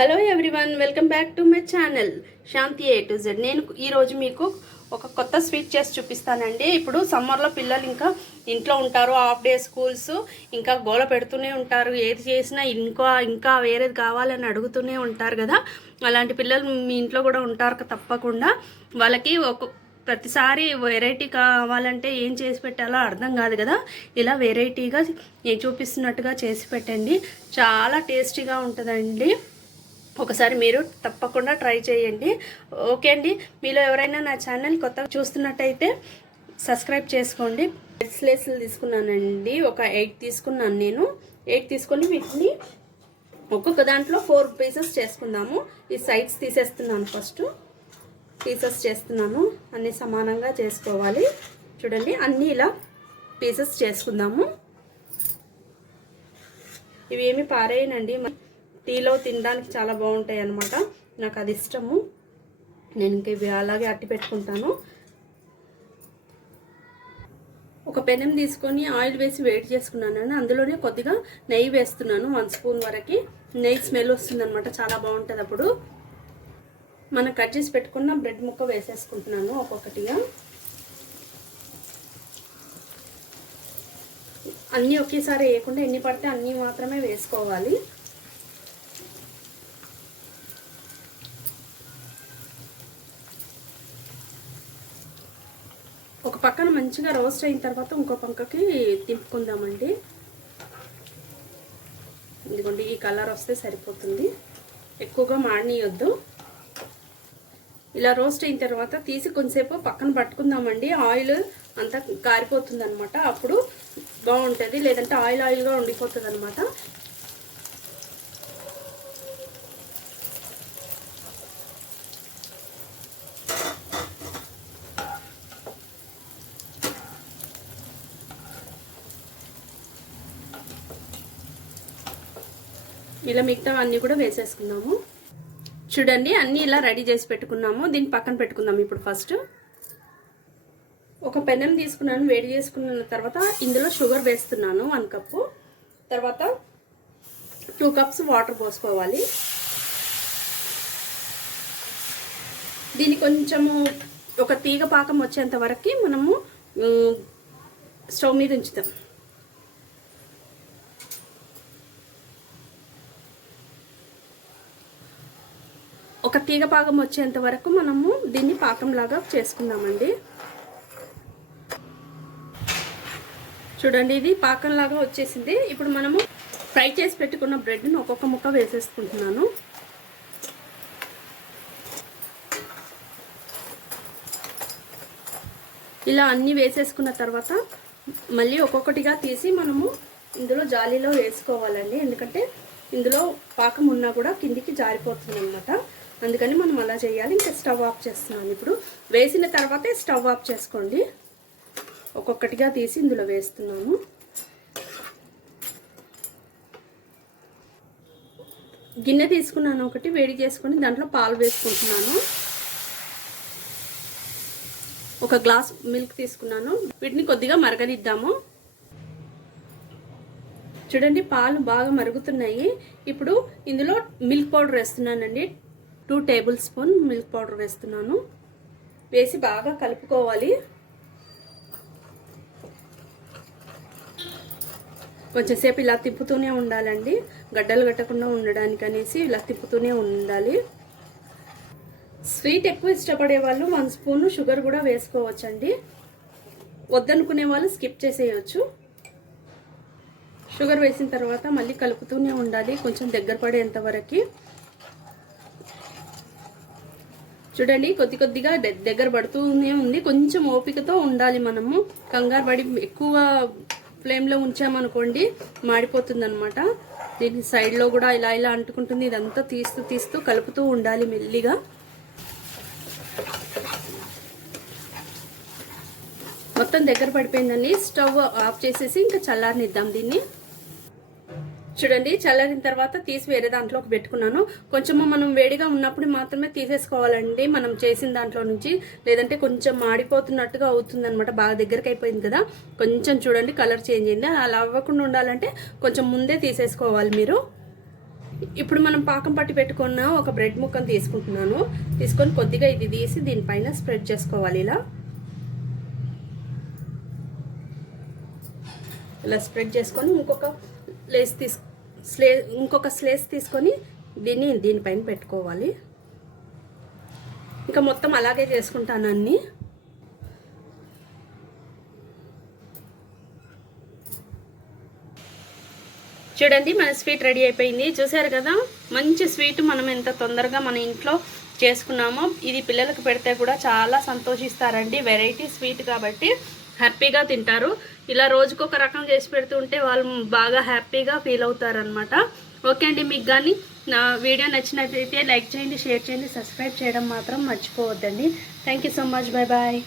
Hello everyone welcome back to my channel Shanti A to Z నేను ఈరోజు మీకు ఒక కొత్త స్వీట్ చేసి చూపిస్తానండి. ఇప్పుడు సమ్మర్లో పిల్లలు ఇంకా ఇంట్లో ఉంటారు హాఫ్ డే స్కూల్స్ ఇంకా గోల పెడుతూనే ఉంటారు. ఏది చేసినా ఇంకా ఇంకా వేరేది కావాలని అడుగుతూనే ఉంటారు కదా. అలాంటి పిల్లలు మీ ఇంట్లో కూడా ఉంటారు కదా తప్పకుండా. వాళ్ళకి ఒక ప్రతిసారి వెరైటీ కావాలంటే ఏం చేసి పెట్టాలో అర్థం కాదు కదా. ఇలా వెరైటీగా ఏ చూపిస్తున్నట్టుగా చేసి పెట్టండి. చాలా టేస్టీగా ఉంటుందండి. ఒకసారి మీరు తప్పకుండా ట్రై చేయండి. ఓకే అండి. మీలో ఎవరైనా నా ఛానల్ కొత్తగా చూస్తున్నట్టయితే సబ్స్క్రైబ్ చేసుకోండి. స్లేస్లు తీసుకున్నానండి. ఒక ఎయిట్ తీసుకున్నాను నేను. ఎయిట్ తీసుకొని వీటిని ఒక్కొక్క దాంట్లో ఫోర్ పీసెస్ చేసుకుందాము. ఈ సైడ్స్ తీసేస్తున్నాను ఫస్ట్. పీసెస్ చేస్తున్నాను. అన్నీ సమానంగా చేసుకోవాలి. చూడండి అన్నీ ఇలా పీసెస్ చేసుకుందాము. ఇవి ఏమి పారేయనండి. టీలో తినడానికి చాలా బాగుంటాయి అన్నమాట నాకు అది ఇష్టము. నేను ఇంక ఇవి అలాగే అట్టి పెట్టుకుంటాను. ఒక పెనం తీసుకొని ఆయిల్ వేసి వేడి చేసుకున్నాను అందులోనే కొద్దిగా నెయ్యి వేస్తున్నాను వన్ స్పూన్ వరకు. నెయ్యి స్మెల్ వస్తుంది అనమాట చాలా బాగుంటుంది అప్పుడు. మనం కట్ చేసి పెట్టుకున్న బ్రెడ్ ముక్క వేసేసుకుంటున్నాను ఒక్కొక్కటిగా. అన్నీ ఒకేసారి వేయకుండా ఎన్ని పడితే అన్నీ మాత్రమే వేసుకోవాలి. ఒక పక్కన మంచిగా రోస్ట్ అయిన తర్వాత ఇంకో పక్కకి తింపుకుందామండి ఇదిగోండి ఈ కలర్ వస్తే సరిపోతుంది. ఎక్కువగా మాడనీయొద్దు. ఇలా రోస్ట్ అయిన తర్వాత తీసి కొంచెంసేపు పక్కన పట్టుకుందామండి. ఆయిల్ అంతా కారిపోతుంది అనమాట అప్పుడు బాగుంటుంది. లేదంటే ఆయిల్ ఆయిల్గా ఉండిపోతుంది అనమాట ఇలా మిగతా అన్నీ కూడా వేసేసుకున్నాము చూడండి అన్నీ ఇలా రెడీ చేసి పెట్టుకున్నాము. దీన్ని పక్కన పెట్టుకుందాం ఇప్పుడు ఫస్ట్. ఒక పెనం తీసుకున్నాను వేడి చేసుకున్న తర్వాత ఇందులో షుగర్ వేస్తున్నాను వన్ కప్పు. తర్వాత టూ కప్స్ వాటర్ పోసుకోవాలి. దీన్ని కొంచెము ఒక తీగ పాకం వచ్చేంత వరకు మనము స్టవ్ మీద ఉంచుతాం. ఒక తీగ పాకం వచ్చేంత వరకు మనము దీన్ని పాకంలాగా చేసుకుందామండి. చూడండి ఇది పాకంలాగా వచ్చేసింది. ఇప్పుడు మనము ఫ్రై చేసి పెట్టుకున్న బ్రెడ్ని ఒక్కొక్క ముక్క వేసేసుకుంటున్నాను. ఇలా అన్నీ వేసేసుకున్న తర్వాత మళ్ళీ ఒక్కొక్కటిగా తీసి మనము ఇందులో జాలీలో వేసుకోవాలండి. ఎందుకంటే ఇందులో పాకం ఉన్నా కూడా కిందికి జారిపోతుంది అనమాట అందుకని మనం అలా చేయాలి. ఇంకా స్టవ్ ఆఫ్ చేస్తున్నాను ఇప్పుడు. వేసిన తర్వాతే స్టవ్ ఆఫ్ చేసుకోండి. ఒక్కొక్కటిగా తీసి ఇందులో వేస్తున్నాము. గిన్నె తీసుకున్నాను ఒకటి వేడి చేసుకొని దాంట్లో పాలు వేసుకుంటున్నాను. ఒక గ్లాస్ మిల్క్ తీసుకున్నాను. వీటిని కొద్దిగా మరగనిద్దాము. చూడండి పాలు బాగా మరుగుతున్నాయి. ఇప్పుడు ఇందులో మిల్క్ పౌడర్ వేస్తున్నానండి. Two tablespoon milk powder వేస్తున్నాను. వేసి బాగా కలుపుకోవాలి. కొంచెంసేపు ఇలా తిప్పుతూనే ఉండాలండి. గడ్డలు కట్టకుండా ఉండడానికి అనేసి ఇలా తిప్పుతూనే ఉండాలి. స్వీట్ ఎక్కువ ఇష్టపడే వాళ్ళు వన్ స్పూన్ షుగర్ కూడా వేసుకోవచ్చండి. వద్దనుకునే వాళ్ళు స్కిప్ చేసేయచ్చు. షుగర్ వేసిన తర్వాత మళ్ళీ కలుపుతూనే ఉండాలి కొంచెం దగ్గర పడేంత వరకు. చూడండి కొద్ది కొద్దిగా దగ్గర పడుతూనే ఉంది. కొంచెం ఓపికతో ఉండాలి మనము. కంగారు పడి ఎక్కువ ఫ్లేమ్లో ఉంచామనుకోండి మాడిపోతుంది అనమాట దీని సైడ్లో కూడా ఇలా ఇలా అంటుకుంటుంది. ఇదంతా తీస్తూ తీస్తూ కలుపుతూ ఉండాలి మెల్లిగా. మొత్తం దగ్గర పడిపోయిందండి. స్టవ్ ఆఫ్ చేసేసి ఇంకా చల్లారనిద్దాం దీన్ని. చూడండి చల్లారిన తర్వాత తీసి వేరే దాంట్లోకి పెట్టుకున్నాను. కొంచెము మనం వేడిగా ఉన్నప్పుడు మాత్రమే తీసేసుకోవాలండి మనం చేసిన దాంట్లో నుంచి. లేదంటే కొంచెం మాడిపోతున్నట్టుగా అవుతుంది అనమాట బాగా దగ్గరికి అయిపోయింది కదా. కొంచెం చూడండి కలర్ చేంజ్ అయింది. అలా అవ్వకుండా ఉండాలంటే కొంచెం ముందే తీసేసుకోవాలి మీరు. ఇప్పుడు మనం పాకం పట్టి పెట్టుకున్న ఒక బ్రెడ్ ముక్కను తీసుకుంటున్నాను. తీసుకొని కొద్దిగా ఇది తీసి దీనిపైన స్ప్రెడ్ చేసుకోవాలి ఇలా. ఇలా స్ప్రెడ్ చేసుకొని ఇంకొక లేస్ తీసుకు స్లే ఇంకొక స్లేస్ తీసుకొని దీన్ని దీనిపైన పెట్టుకోవాలి. ఇంకా మొత్తం అలాగే చేసుకుంటాను అన్నీ. చూడండి మన స్వీట్ రెడీ అయిపోయింది. చూసారు కదా? మంచి స్వీట్ మనం ఎంత తొందరగా మన ఇంట్లో చేసుకున్నామో. ఇది పిల్లలకు పెడితే కూడా చాలా సంతోషిస్తారండి. వెరైటీ స్వీట్ కాబట్టి హ్యాపీగా తింటారు. ఇలా రోజుకొక రకం చేసి పెడుతుంటే వాళ్ళు బాగా హ్యాపీగా ఫీల్ అవుతారనమాట ఓకే అండి మీకు కానీ నా వీడియో నచ్చినట్లయితే లైక్ చేయండి షేర్ చేయండి సబ్స్క్రైబ్ చేయడం మాత్రం మర్చిపోవద్దండి. Thank you so much. Bye bye.